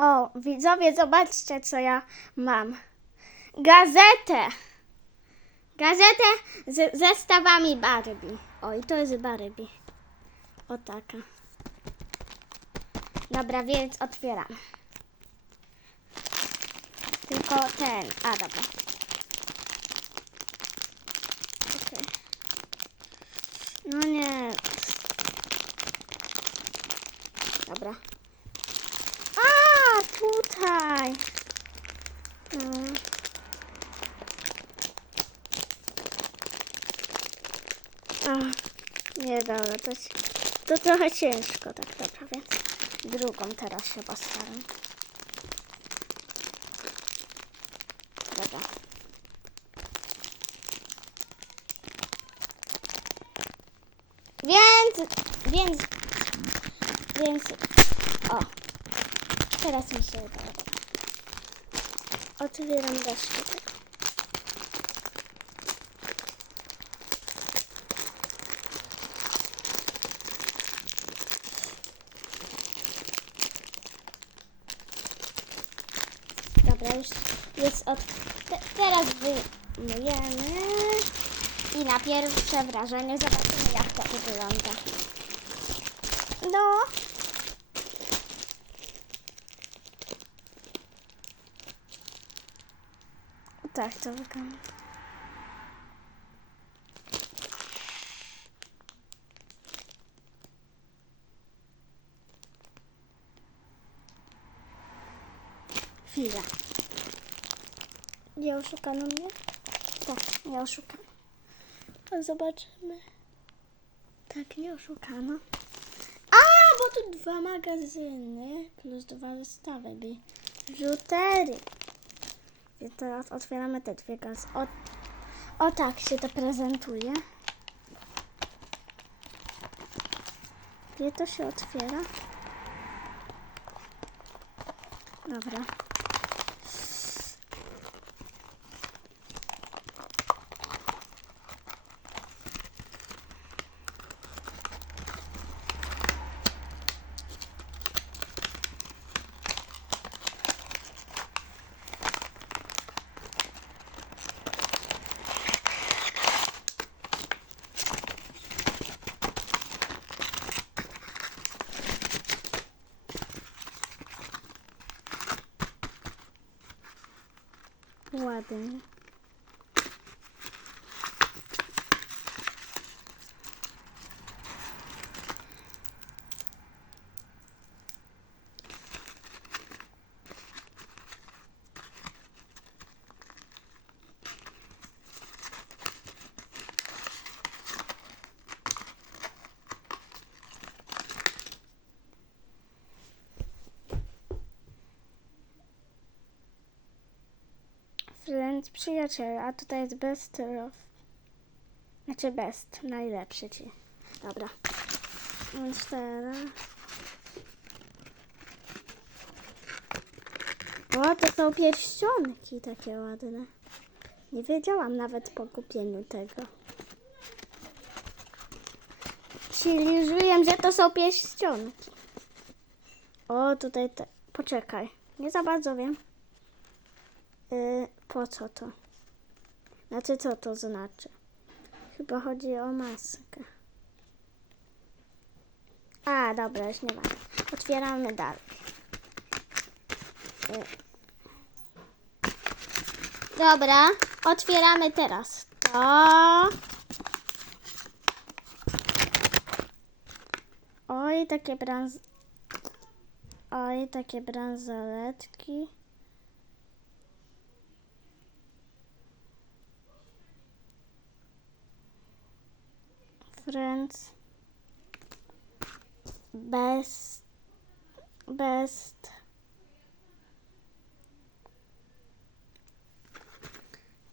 O, widzowie, zobaczcie, co ja mam. Gazetę. Gazetę z zestawami Barbie. O, i to jest Barbie. O taka. Dobra, więc otwieram. Tylko ten. A, dobra. Okej. No nie. Dobra. A, tutaj. No. A, nie dobra, to, to trochę ciężko, tak więc drugą teraz się postaram. Dobra. Więc, więc, więc, o, teraz mi się udało. Otwieram resztę już jest od... Te, teraz wyjmujemy i na pierwsze wrażenie zobaczymy jak to wygląda. No. Tak to wygląda. Chwila. Nie oszukano mnie? Tak, nie oszukano. A zobaczymy. Tak, nie oszukano. A, bo tu dwa magazyny plus dwa zestawy biżuterii. I teraz otwieramy te dwie gaz. O, o tak się to prezentuje. Gdzie to się otwiera? Dobra. Ładnie. Friends, przyjaciele, a tutaj jest best of. Znaczy best, najlepszy ci. Dobra. Więc teraz. O, to są pierścionki takie ładne. Nie wiedziałam nawet po kupieniu tego. Czyli wiem, że to są pierścionki. O, tutaj te... Poczekaj. Nie za bardzo wiem. Y, po co to? Znaczy, co to znaczy? Chyba chodzi o maskę. A, dobra, już nie ma. Otwieramy dalej. Y. Dobra, otwieramy teraz to. Oj, takie brąz... Oj, takie bransoletki. Friends. Best. Best.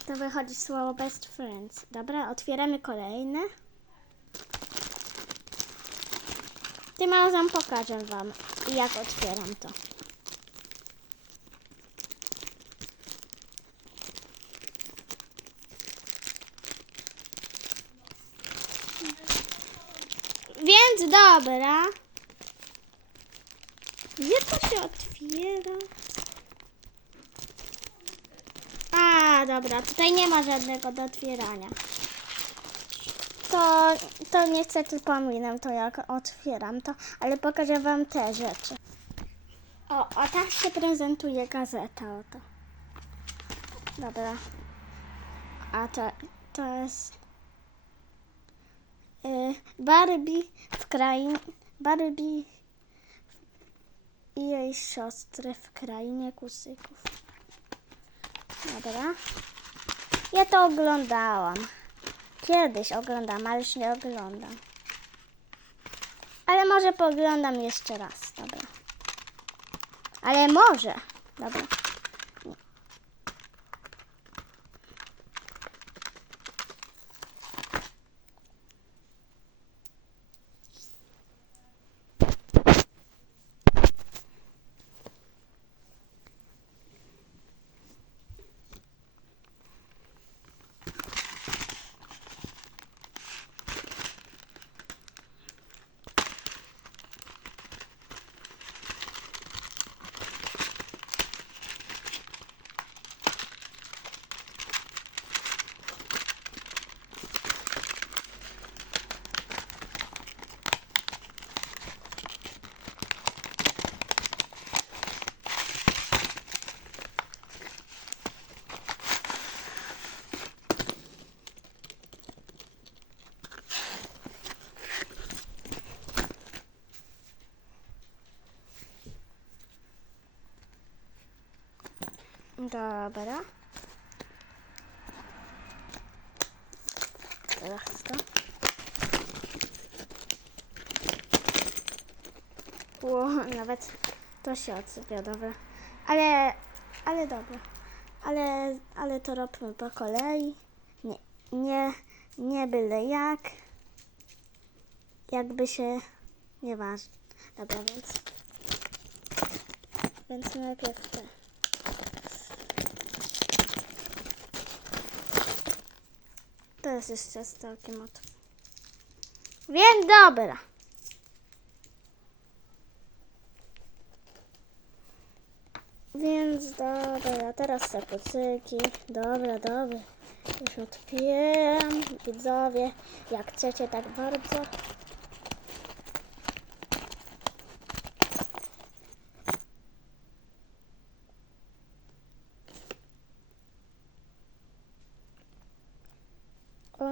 To wychodzi słowo best friends. Dobra, otwieramy kolejne. Tym razem pokażę wam, jak otwieram to. Więc dobra. Gdzie to się otwiera? A, dobra, tutaj nie ma żadnego do otwierania. To, to niestety pominę to, jak otwieram to, ale pokażę wam te rzeczy. O, o tak się prezentuje gazeta, oto. Dobra. A to, to jest Barbie w krainie, Barbie i jej siostry w krainie kusyków. Dobra. Ja to oglądałam. Kiedyś oglądam, ale już nie oglądam. Ale może poglądam jeszcze raz, dobra. Ale może. Dobra. Dobra. Teraz to. Ło, nawet to się odsypia, dobra. Ale, ale dobra. Ale, ale to robimy po kolei. Nie, nie, nie byle jak. Jakby się, nieważne. Dobra, więc, więc najpierw te. Jest jeszcze z całkiem od. Więc dobra. Więc dobra, teraz te kucyki. Dobra, dobra. Już odpieram. Widzowie, jak chcecie tak bardzo.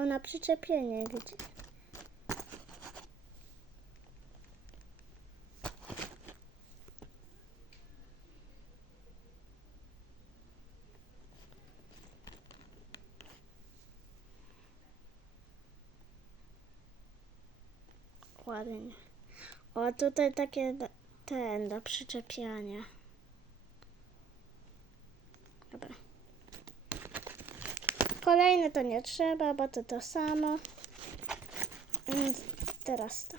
Na przyczepienie gdzie? Ładnie. O, tutaj takie do, ten do przyczepiania. Dobra. Kolejne to nie trzeba, bo to to samo. Więc teraz to.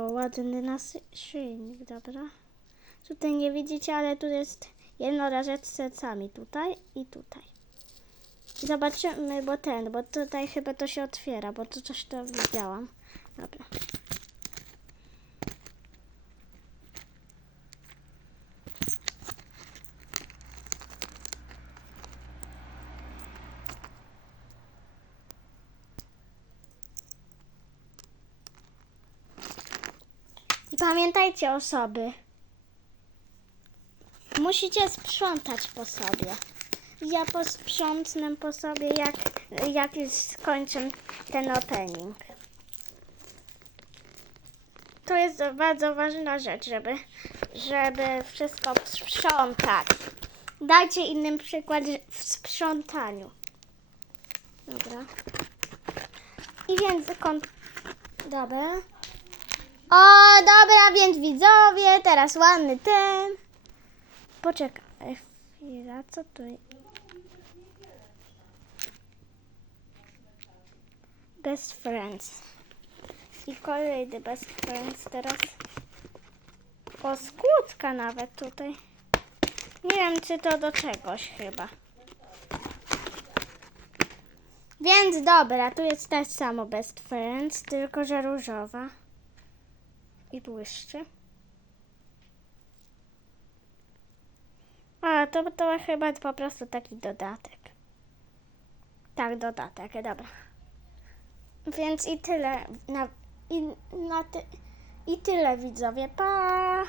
O, ładny naszyjnik, dobra. Tutaj nie widzicie, ale tu jest jednorażec z sercami. Tutaj i tutaj. Zobaczymy, bo ten, bo tutaj chyba to się otwiera, bo to coś to widziałam. Dobra. I pamiętajcie osoby. Musicie sprzątać po sobie. Ja posprzątnę po sobie, jak, jak już skończę ten opening. To jest bardzo ważna rzecz, żeby, żeby wszystko sprzątać. Dajcie innym przykład w sprzątaniu. Dobra. I więc kąt... Dobra. O, dobra, więc widzowie, teraz ładny ten. Poczekaj, chwila, co tu? Best Friends. I kolejny Best Friends teraz. O, skłódka nawet tutaj. Nie wiem, czy to do czegoś chyba. Więc dobra, tu jest tak samo Best Friends, tylko że różowa. I błyszczy. A, to, to chyba po prostu taki dodatek. Tak, dodatek, dobra. Więc i tyle na, i, na ty, i tyle widzowie. Pa!